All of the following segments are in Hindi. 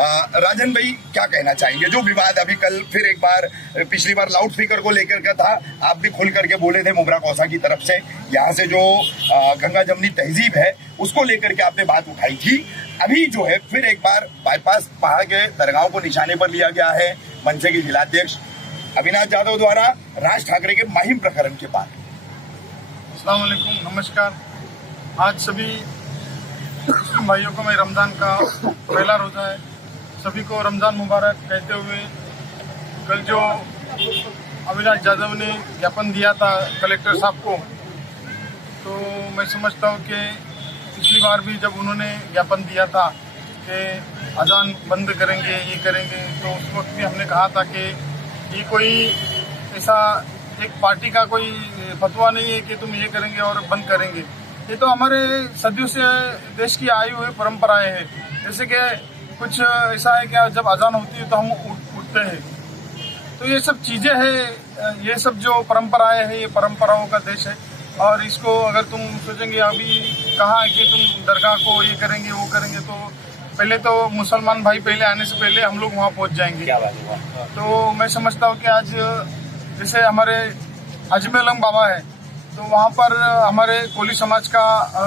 राजन भाई क्या कहना चाहेंगे? जो विवाद अभी कल फिर एक बार, पिछली बार लाउड स्पीकर को लेकर का था, आप भी खुल करके बोले थे मुमरा कौसा की तरफ से, यहाँ से जो गंगा जमनी तहजीब है उसको लेकर के आपने बात उठाई थी। अभी जो है फिर एक बार बाईपास पहाड़ के दरगाहों को निशाने पर लिया गया है मनसे के जिलाध्यक्ष अविनाश यादव द्वारा राज ठाकरे के माहिम प्रकरण के बाद। अस्सलाम वालेकुम, नमस्कार। आज सभी मुस्लिम भाइयों को मैं रमज़ान का पहला रोज़ा है, सभी को रमज़ान मुबारक कहते हुए, कल जो अविनाश यादव ने ज्ञापन दिया था कलेक्टर साहब को, तो मैं समझता हूँ कि पिछली बार भी जब उन्होंने ज्ञापन दिया था कि अजान बंद करेंगे, ये करेंगे, तो उस वक्त भी हमने कहा था कि ये कोई ऐसा एक पार्टी का कोई फतवा नहीं है कि तुम ये करेंगे और बंद करेंगे। ये तो हमारे सदियों से देश की आई हुई परंपराएं हैं। जैसे कि कुछ ऐसा है कि जब अजान होती है तो हम उठते हैं। तो ये सब चीज़ें हैं, ये सब जो परंपराएं हैं, ये परंपराओं का देश है। और इसको अगर तुम सोचेंगे अभी कहा है कि तुम दरगाह को ये करेंगे वो करेंगे, तो पहले तो मुसलमान भाई पहले आने से पहले हम लोग वहाँ पहुँच जाएंगे। तो मैं समझता हूँ कि आज जैसे हमारे अजमेलम बाबा है, तो वहाँ पर हमारे कोली समाज का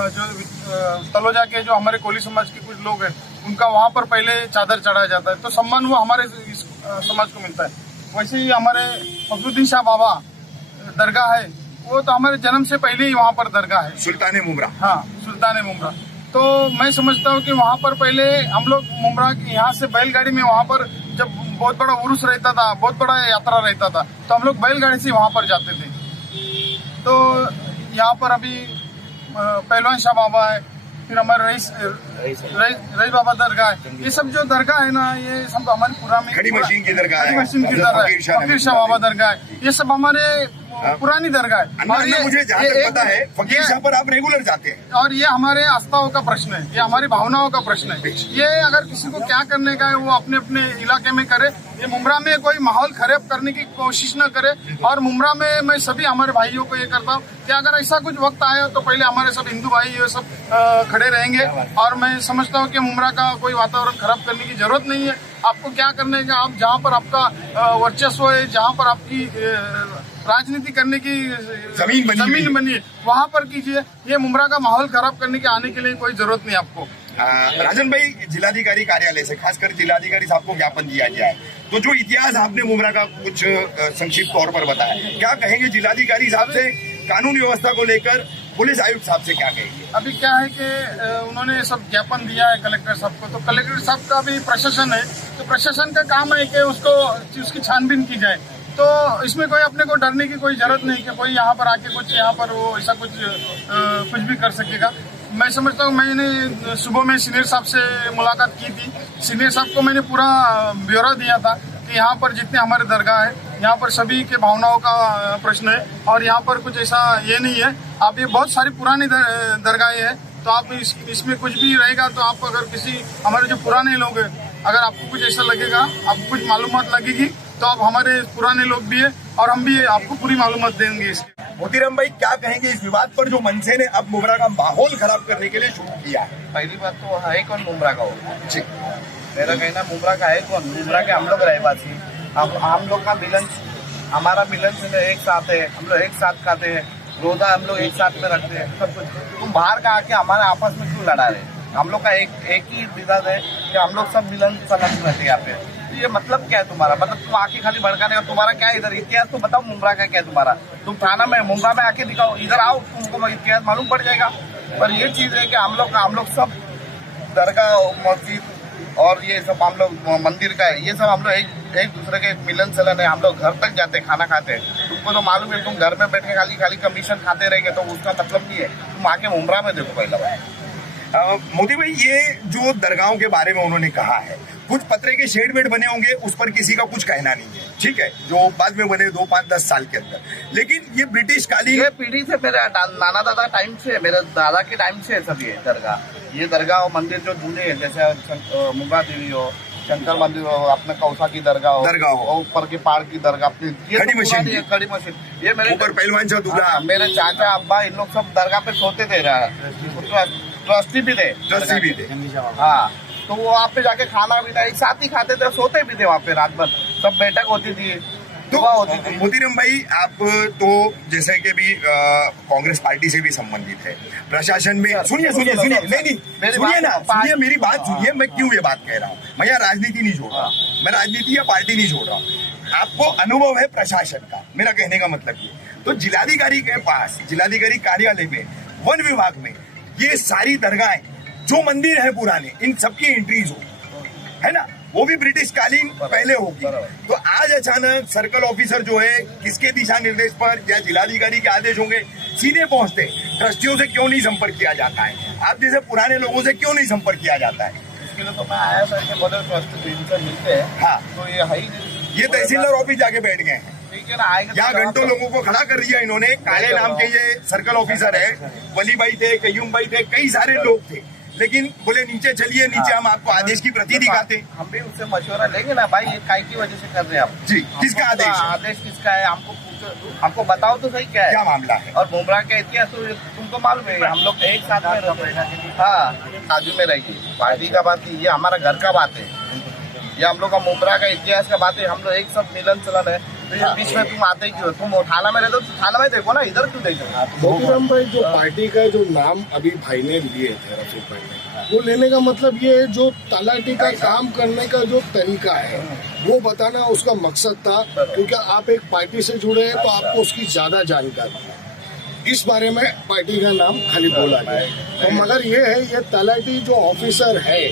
जो तलोजा के जो हमारे कोली समाज के कुछ लोग हैं, उनका वहाँ पर पहले चादर चढ़ाया जाता है, तो सम्मान वो हमारे समाज को मिलता है। वैसे ही हमारे फखरुद्दीन शाह बाबा दरगाह है, वो तो हमारे जन्म से पहले ही वहाँ पर दरगाह है, सुल्तान मुमरा। हाँ, सुल्तान मुमरा। तो मैं समझता हूँ कि वहाँ पर पहले हम लोग मुमरा यहाँ से बैलगाड़ी में, वहाँ पर जब बहुत बड़ा उर्स रहता था, बहुत बड़ा यात्रा रहता था, तो हम लोग बैलगाड़ी से वहाँ पर जाते थे। तो यहाँ पर अभी पहलवान शाह बाबा है, फिर हमारे रईस बाबा दरगाह है। ये सब जो दरगाह है ना, ये सब हमारी पुरानी खड़ी मशीन की दरगाह है, फकीर शाह बाबा दरगाह है, ये सब हमारे पुरानी दरगाह है। और ये मुझे जहाँ तक पता है फकीर शाह पर आप रेगुलर जाते हैं। और ये हमारे आस्थाओं का प्रश्न है, ये हमारी भावनाओं का प्रश्न है। ये अगर किसी को क्या करने का है वो अपने अपने इलाके में करे, ये मुमरा में कोई माहौल खराब करने की कोशिश न करे। और मुमरा में मैं सभी हमारे भाइयों को ये करता हूँ कि अगर ऐसा कुछ वक्त आया तो पहले हमारे सब हिंदू भाई ये सब खड़े रहेंगे। और मैं समझता हूँ कि मुमरा का कोई वातावरण खराब करने की जरूरत नहीं है। आपको क्या करने का, आप जहाँ पर आपका वर्चस्व है, जहाँ पर आपकी राजनीति करने की जमीन बनी है, वहाँ पर कीजिए। ये मुमरा का माहौल खराब करने के आने के लिए कोई जरूरत नहीं आपको। राजन भाई, जिलाधिकारी कार्यालय से खासकर जिलाधिकारी साहब को ज्ञापन दिया गया है, तो जो इतिहास आपने मुमरा का कुछ संक्षिप्त तौर पर बताया, क्या कहेंगे जिलाधिकारी साहब से, कानून व्यवस्था को लेकर पुलिस आयुक्त साहब से क्या कहेंगे? अभी क्या है कि उन्होंने सब ज्ञापन दिया है कलेक्टर साहब को, तो कलेक्टर साहब का भी प्रशासन है, तो प्रशासन का काम है कि उसकी छानबीन की जाए। तो इसमें कोई अपने को डरने की कोई जरूरत नहीं कि कोई यहाँ पर आके कुछ यहाँ पर वो ऐसा कुछ भी कर सकेगा। मैं समझता हूँ, मैंने सुबह में सीनियर साहब से मुलाकात की थी। सीनियर साहब को मैंने पूरा ब्यौरा दिया था कि यहाँ पर जितने हमारे दरगाह है, यहाँ पर सभी के भावनाओं का प्रश्न है और यहाँ पर कुछ ऐसा ये नहीं है। आप ये बहुत सारी पुरानी दरगाहें हैं, तो आप इसमें कुछ भी रहेगा तो आप अगर किसी हमारे जो पुराने लोग हैं, अगर आपको कुछ ऐसा लगेगा, आपको कुछ मालूमात लगेगी, तो आप हमारे पुराने लोग भी है और हम भी आपको पूरी मालूमात देंगे इसके। मोतीराम भाई, क्या कहेंगे इस विवाद पर जो मनसे ने अब मुमरा का माहौल खराब करने के लिए शुरू किया है? पहली बात तो है कौन मुमरा का हो जी, मेरा कहना मुमरा का है कौन? मुमरा के हम लोग रहवासी, हम लोग का मिलन, हमारा मिलन से एक साथ है, हम लोग एक साथ खाते हैं, रोजा हम लोग एक साथ में रखते हैं, सब कुछ। तुम बाहर का आके हमारे आपस में क्यों लड़ा रहे? हम लोग का एक ही मिजाज है कि हम लोग सब मिलन सलग रहते हैं यहाँ पे। ये मतलब क्या है तुम्हारा? मतलब तुम आके खाली भड़काने का, तुम्हारा क्या इधर इतिहास तो बताओ, मुमरा का क्या है तुम्हारा? तुम थाना में मुमरा में आके दिखाओ, इधर आओ, तुमको इतिहास मालूम पड़ जाएगा। पर ये चीज है कि हम लोग सब दरगाह मस्जिद और ये सब हम लोग मंदिर का है, ये सब हम लोग एक दूसरे के मिलन सलन है। हम लोग घर तक जाते खाना खाते हैं। तुमको तो मालूम है, तुम घर में बैठ के खाली कमीशन खाते रहेंगे तो उसका मतलब नहीं है। तुम आके मुमरा में देखो पहला बार। मोदी भाई, ये जो दरगाहों के बारे में उन्होंने कहा है, कुछ पत्रे के शेड वेड बने होंगे, उस पर किसी का कुछ कहना नहीं है, ठीक है, जो बाद में बने 2, 5, 10 साल के अंदर। लेकिन ये ब्रिटिश कालीन, ये पीढ़ी से, मेरे नाना दादा टाइम से, मेरे दादा के टाइम से सब ये दरगाह और मंदिर जो जुड़े हैं, जैसे मुंगा देवी हो, शंकर मंदिर हो, अपने कौसा की दरगाह हो, ऊपर के पहाड़ की दरगाह, खड़ी मशीन, ये मेरे ऊपर पहलवान शाह दुबला, मेरे चाचा अब्बा, इन लोग सब दरगाह पे सोते थे, ट्रस्टी भी थे। हाँ, तो वो वहाँ पे जाके खाना पीना एक साथ ही खाते थे, सोते भी थे वहाँ पे रात भर, सब बैठक होती थी, तो दुआ होती थी। मोतीराम भाई, आप तो जैसे कि भी कांग्रेस पार्टी से भी संबंधित है, प्रशासन में सुनिए सुनिए सुनिए, नहीं सुनिए ना, सुनिए मेरी बात सुनिए, मैं क्यों ये बात कह रहा हूँ, मैं यहाँ राजनीति नहीं छोड़ रहा हूँ, मैं राजनीति या पार्टी नहीं छोड़ रहा हूँ, आपको अनुभव है प्रशासन का, मेरा कहने का मतलब ये। तो जिलाधिकारी के पास, जिलाधिकारी कार्यालय में, वन विभाग में ये सारी दरगाहें जो मंदिर है पुराने, इन सबकी एंट्रीज हो, है ना, वो भी ब्रिटिश कालीन पहले होगी। तो आज अचानक सर्कल ऑफिसर जो है किसके दिशा निर्देश पर या जिलाधिकारी के आदेश होंगे, सीधे पहुंचते, ट्रस्टियों से क्यों नहीं संपर्क किया जाता है, आप जैसे पुराने लोगों से क्यों नहीं संपर्क किया जाता है? इसके लिए तो मैं आया था कि बोले ट्रस्ट से मिलते हैं। हाँ, तो ये है ही नहीं। ये तहसीलदार ऑफिस जाके बैठ गए हैं, ठीक है ना, आएगा यहाँ घंटों लोगों को खड़ा कर दिया इन्होंने। काले नाम के ये सर्कल ऑफिसर है, वली भाई थे, कयूम भाई थे, कई सारे लोग थे, लेकिन बोले नीचे चलिए, नीचे हम आपको आदेश की प्रति दिखाते। हम भी उससे मशवरा लेंगे ना भाई, ये काय की वजह से कर रहे हैं आप जी, किसका आदेश है? आदेश किसका है, हमको पूछो, हमको बताओ तो सही क्या है, क्या मामला है। और बुमराह का इतिहास तो तुमको मालूम है, हम लोग एक साथ में रहते हैं, हाँ काजू में रहेगी, पार्टी का बात नहीं, ये हमारा घर का बात है, ये हम लोग का मुमरा का इतिहास का बात है, हम लोग एक सब मिलन चलन है। तो ये बीच में तुम आते क्यों, तुम थाना में रहते हो तो थाना में देखो ना, इधर क्यों देखो? मोतीराम भाई, जो पार्टी का जो नाम अभी भाई ने लिए थे, रफीक भाई ने, वो लेने का मतलब ये है जो तलाटी का काम करने का जो तरीका है वो बताना उसका मकसद था, क्योंकि आप एक पार्टी से जुड़े हैं तो आपको उसकी ज्यादा जानकारी है, इस बारे में पार्टी का नाम खाली बोला गया। तो मगर ये है, ये तलाटी जो ऑफिसर है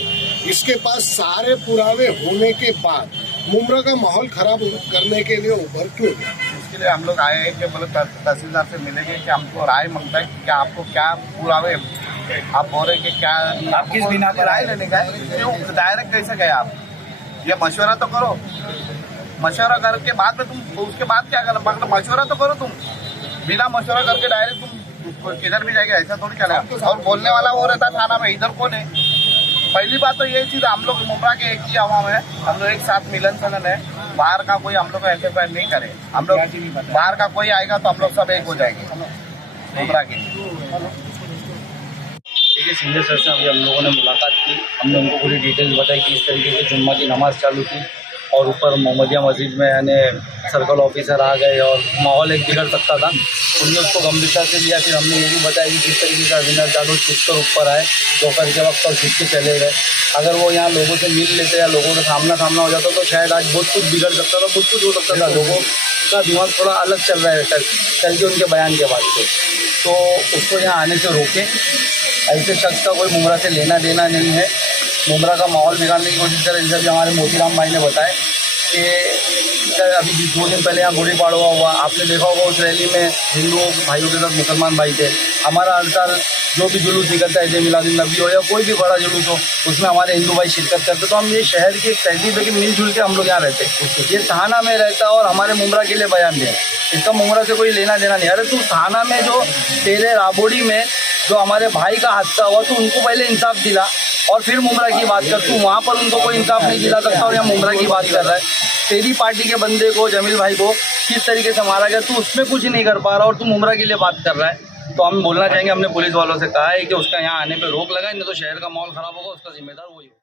इसके पास सारे पुरावे होने के बाद मुमरा का माहौल खराब करने के लिए ऊपर क्यों गया? इसके लिए हम लोग आए हैं कि बोले तहसीलदार से मिलेंगे कि हमको राय मांगता है कि आपको क्या पुरावे, आप बोल रहे कि क्या, आप किस बिना पर राय लेने का, क्यों डायरेक्ट कैसे गए आप? ये मशवरा तो करो, मशवरा करके बाद में तुम उसके बाद क्या करो, मतलब मशवरा तो करो, तुम बिना मशवरा करके डायरेक्ट तुम किधर भी जाएगा, ऐसा थोड़ी चलेगा। और बोलने वाला वो रहता थाना में, इधर कौन है? पहली बात तो ये चीज, हम लोग मुमरा के एक ही आवाम है, हम लोग एक साथ मिलन सलन है, बाहर का कोई हम लोग इंटरफेयर नहीं करे, हम लोग बाहर का कोई आएगा तो हम लोग सब एक हो जाएंगे मुमरा के। देखिए, सिंगर सर से अभी हम लोगों ने मुलाकात की, हमने उनको पूरी डिटेल्स बताई कि इस तरीके से जुम्मा की नमाज़ चालू थी और ऊपर मोहम्मदिया मस्जिद में यानी सर्कल ऑफिसर आ गए और माहौल एक बिगड़ सकता था। उनने उसको गंभीरता से लिया। फिर हमने ये भी बताया कि किस तरीके का विनर चालू छुप कर ऊपर आए, दोपहर के वक्त और छुप के चले गए। अगर वो यहाँ लोगों से मिल लेते या लोगों का सामना हो जाता तो शायद आज बहुत कुछ बिगड़ सकता था, बहुत कुछ हो सकता था। लोगों का दिमाग थोड़ा अलग चल रहा है कल के उनके बयान के बाद से, तो उसको यहाँ आने से रोके। ऐसे शख्स का कोई मुमरा से लेना देना नहीं है। मुमरा का माहौल बिगाड़ने की कोशिश करें, जैसे अभी हमारे मोतीराम भाई ने बताया कि अभी 2 दिन पहले यहाँ गुड़ी पाड़वा हुआ, आपने देखा होगा उस रैली में हिंदुओं भाइयों के साथ मुसलमान भाई थे। हमारा हर साल जो भी जुलूस निकलता है, जैसे मिलादुन्नबी हो या कोई भी बड़ा जुलूस हो, उसमें हमारे हिंदू भाई शिरकत करते। तो हम ये शहर की एक तहजीब है कि मिलजुल के हम लोग यहाँ रहते। ये थाना में रहता और हमारे मुमरा के लिए बयान दे, इसका मुमरा से कोई लेना देना नहीं। अरे तू थाना में जो तेरे राबोड़ी में जो हमारे भाई का हादसा हुआ, तो उनको पहले इंसाफ दिला और फिर मुमरा की बात कर। तू वहाँ पर उनको कोई इंसाफ नहीं दिला सकता और यहाँ मुमरा की बात कर रहा है। तेरी पार्टी के बंदे को, जमील भाई को किस तरीके से मारा गया, तू उसमें कुछ नहीं कर पा रहा और तू मुमरा के लिए बात कर रहा है। तो हम बोलना चाहेंगे, हमने पुलिस वालों से कहा है कि उसका यहाँ आने पर रोक लगाए, नहीं तो शहर का माहौल खराब होगा, उसका जिम्मेदार वही होगा।